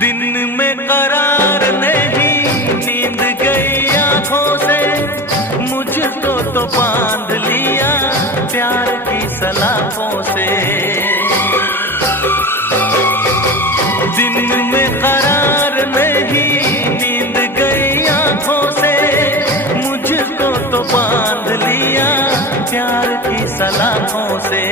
दिन में करार नहीं, नींद गई आंखों से, मुझको तो बांध लिया प्यार की सलाखों से। दिन में करार नहीं, नींद गई आंखों से, मुझको तो बांध लिया प्यार की सलाखों से।